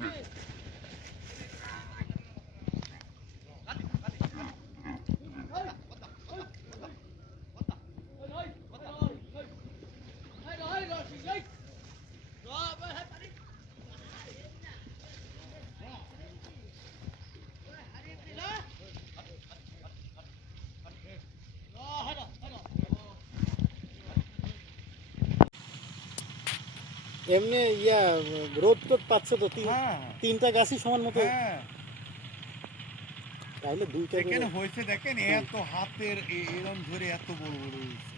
Good. এমনি ইয়া রোদ টোদ পাচ্ছে তো তিন হ্যাঁ। তিনটা গাছই সমান মতো। হ্যাঁ। তাহলে দুইটা এখানে হয়েছে দেখেন এত হাতের এরম ধরে এত বড় বড় হয়েছে।